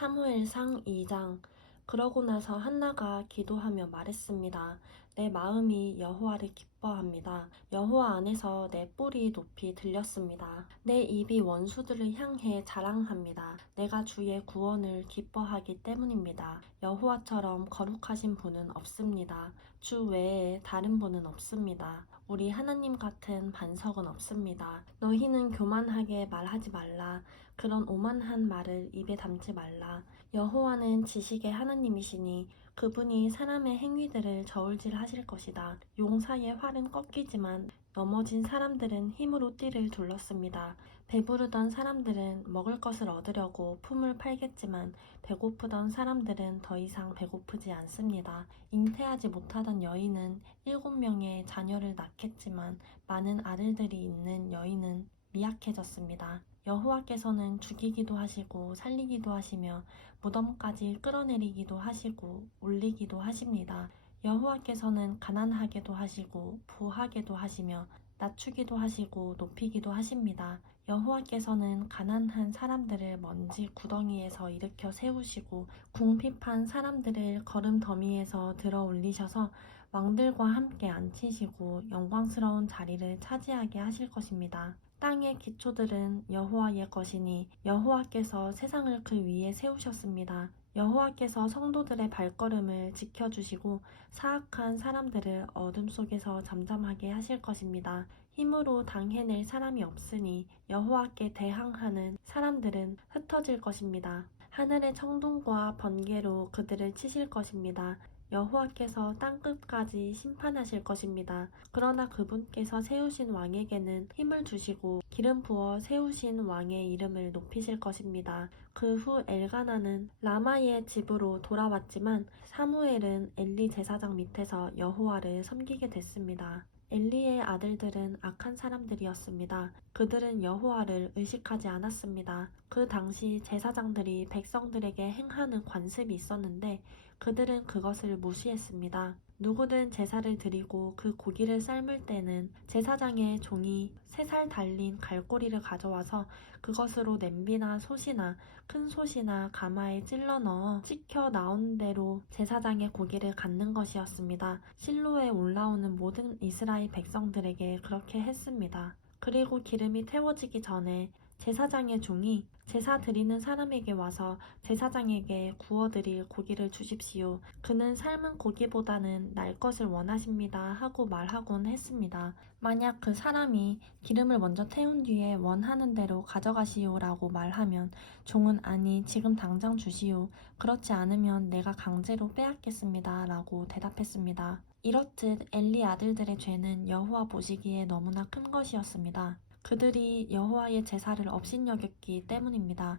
사무엘상 2장. 그러고 나서 한나가 기도하며 말했습니다. 내 마음이 여호와를 기뻐합니다. 여호와 안에서 내 뿔이 높이 들렸습니다. 내 입이 원수들을 향해 자랑합니다. 내가 주의 구원을 기뻐하기 때문입니다. 여호와처럼 거룩하신 분은 없습니다. 주 외에 다른 분은 없습니다. 우리 하나님 같은 반석은 없습니다. 너희는 교만하게 말하지 말라. 그런 오만한 말을 입에 담지 말라. 여호와는 지식의 하나님이시니 그분이 사람의 행위들을 저울질하실 것이다. 용사의 활은 꺾이지만 넘어진 사람들은 힘으로 띠를 둘렀습니다. 배부르던 사람들은 먹을 것을 얻으려고 품을 팔겠지만 배고프던 사람들은 더 이상 배고프지 않습니다. 잉태하지 못하던 여인은 7명의 자녀를 낳겠지만 많은 아들들이 있는 여인은 미약해졌습니다. 여호와께서는 죽이기도 하시고 살리기도 하시며 무덤까지 끌어내리기도 하시고 올리기도 하십니다. 여호와께서는 가난하게도 하시고 부하게도 하시며 낮추기도 하시고 높이기도 하십니다. 여호와께서는 가난한 사람들을 먼지 구덩이에서 일으켜 세우시고 궁핍한 사람들을 거름더미에서 들어 올리셔서 왕들과 함께 앉히시고 영광스러운 자리를 차지하게 하실 것입니다. 땅의 기초들은 여호와의 것이니 여호와께서 세상을 그 위에 세우셨습니다. 여호와께서 성도들의 발걸음을 지켜주시고 사악한 사람들을 어둠 속에서 잠잠하게 하실 것입니다. 힘으로 당해낼 사람이 없으니 여호와께 대항하는 사람들은 흩어질 것입니다. 하늘의 청둥과 번개로 그들을 치실 것입니다. 여호와께서 땅끝까지 심판하실 것입니다. 그러나 그분께서 세우신 왕에게는 힘을 주시고 기름 부어 세우신 왕의 이름을 높이실 것입니다. 그 후 엘가나는 라마의 집으로 돌아왔지만 사무엘은 엘리 제사장 밑에서 여호와를 섬기게 됐습니다. 엘리의 아들들은 악한 사람들이었습니다. 그들은 여호와를 의식하지 않았습니다. 그 당시 제사장들이 백성들에게 행하는 관습이 있었는데 그들은 그것을 무시했습니다. 누구든 제사를 드리고 그 고기를 삶을 때는 제사장의 종이 3살 달린 갈고리를 가져와서 그것으로 냄비나 솥이나 큰 솥이나 가마에 찔러 넣어 찍혀 나오는 대로 제사장의 고기를 갖는 것이었습니다. 실로에 올라오는 모든 이스라엘 백성들에게 그렇게 했습니다. 그리고 기름이 태워지기 전에 제사장의 종이 제사 드리는 사람에게 와서 제사장에게 구워드릴 고기를 주십시오. 그는 삶은 고기보다는 날 것을 원하십니다 하고 말하곤 했습니다. 만약 그 사람이 기름을 먼저 태운 뒤에 원하는 대로 가져가시오라고 말하면 종은 아니 지금 당장 주시오. 그렇지 않으면 내가 강제로 빼앗겠습니다 라고 대답했습니다. 이렇듯 엘리 아들들의 죄는 여호와 보시기에 너무나 큰 것이었습니다. 그들이 여호와의 제사를 업신여겼기 때문입니다.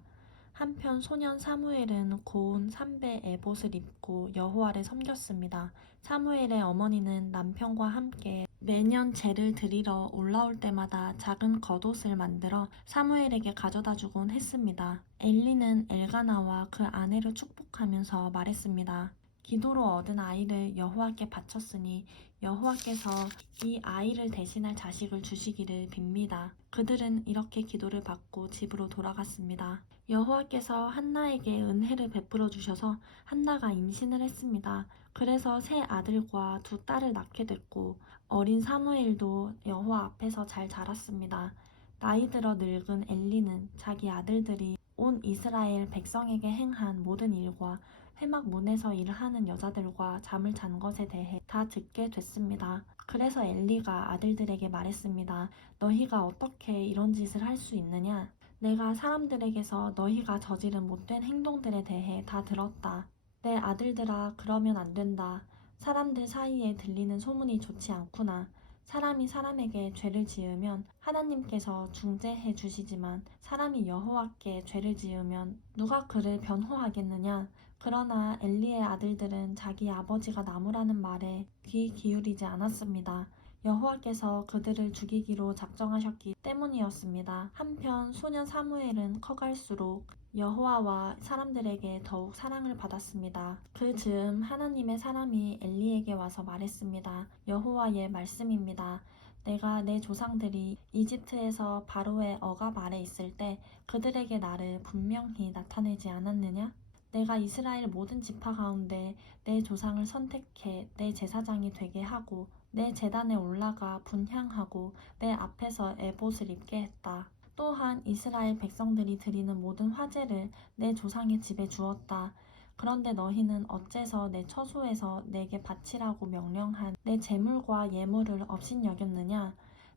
한편 소년 사무엘은 고운 삼배 에봇을 입고 여호와를 섬겼습니다. 사무엘의 어머니는 남편과 함께 매년 제를 드리러 올라올 때마다 작은 겉옷을 만들어 사무엘에게 가져다 주곤 했습니다. 엘리는 엘가나와 그 아내를 축복하면서 말했습니다. 기도로 얻은 아이를 여호와께 바쳤으니 여호와께서 이 아이를 대신할 자식을 주시기를 빕니다. 그들은 이렇게 기도를 받고 집으로 돌아갔습니다. 여호와께서 한나에게 은혜를 베풀어 주셔서 한나가 임신을 했습니다. 그래서 3아들과 2딸을 낳게 됐고 어린 사무엘도 여호와 앞에서 잘 자랐습니다. 나이 들어 늙은 엘리는 자기 아들들이 온 이스라엘 백성에게 행한 모든 일과 회막 문에서 일하는 여자들과 잠을 잔 것에 대해 다 듣게 됐습니다. 그래서 엘리가 아들들에게 말했습니다. 너희가 어떻게 이런 짓을 할 수 있느냐? 내가 사람들에게서 너희가 저지른 못된 행동들에 대해 다 들었다. 내 아들들아, 그러면 안 된다. 사람들 사이에 들리는 소문이 좋지 않구나. 사람이 사람에게 죄를 지으면 하나님께서 중재해 주시지만 사람이 여호와께 죄를 지으면 누가 그를 변호하겠느냐? 그러나 엘리의 아들들은 자기 아버지가 나무라는 말에 귀 기울이지 않았습니다. 여호와께서 그들을 죽이기로 작정하셨기 때문이었습니다. 한편 소년 사무엘은 커갈수록 여호와와 사람들에게 더욱 사랑을 받았습니다. 그 즈음 하나님의 사람이 엘리에게 와서 말했습니다. 여호와의 말씀입니다. 내가 내 조상들이 이집트에서 바로의 억압 아래 있을 때 그들에게 나를 분명히 나타내지 않았느냐? 내가 이스라엘 모든 지파 가운데 내 조상을 선택해 내 제사장이 되게 하고 내 제단에 올라가 분향하고 내 앞에서 에봇을 입게 했다. 또한 이스라엘 백성들이 드리는 모든 화제를 내 조상의 집에 주었다. 그런데 너희는 어째서 내 처소에서 내게 바치라고 명령한 내 제물과 예물을 업신여겼느냐?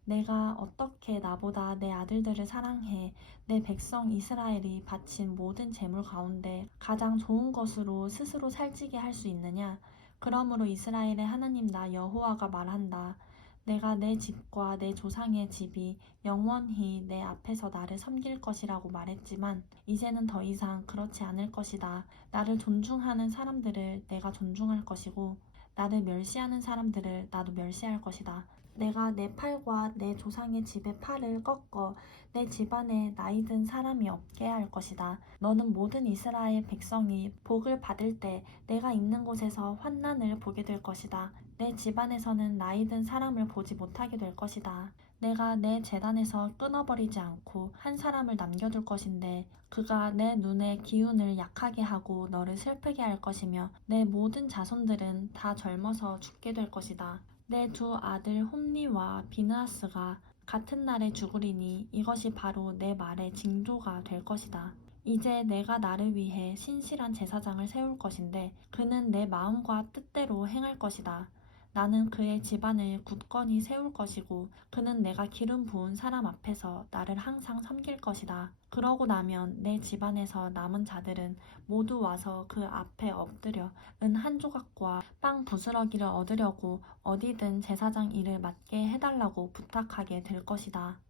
내가 어떻게 나보다 내 아들들을 사랑해 내 백성 이스라엘이 바친 모든 제물 가운데 가장 좋은 것으로 스스로 살찌게 할 수 있느냐? 그러므로 이스라엘의 하나님 나 여호와가 말한다. 내가 내 집과 내 조상의 집이 영원히 내 앞에서 나를 섬길 것이라고 말했지만 이제는 더 이상 그렇지 않을 것이다. 나를 존중하는 사람들을 내가 존중할 것이고 나를 멸시하는 사람들을 나도 멸시할 것이다. 내가 내 팔과 내 조상의 집의 팔을 꺾어 내 집안에 나이든 사람이 없게 할 것이다. 너는 모든 이스라엘 백성이 복을 받을 때 내가 있는 곳에서 환난을 보게 될 것이다. 내 집안에서는 나이든 사람을 보지 못하게 될 것이다. 내가 내 제단에서 끊어버리지 않고 한 사람을 남겨둘 것인데 그가 내 눈의 기운을 약하게 하고 너를 슬프게 할 것이며 내 모든 자손들은 다 젊어서 죽게 될 것이다. 내 두 아들 홈니와 비느하스가 같은 날에 죽으리니 이것이 바로 내 말의 징조가 될 것이다. 이제 내가 나를 위해 신실한 제사장을 세울 것인데 그는 내 마음과 뜻대로 행할 것이다. 나는 그의 집안을 굳건히 세울 것이고 그는 내가 기름 부은 사람 앞에서 나를 항상 섬길 것이다. 그러고 나면 내 집안에서 남은 자들은 모두 와서 그 앞에 엎드려 은 한 조각과 빵 부스러기를 얻으려고 어디든 제사장 일을 맡게 해달라고 부탁하게 될 것이다.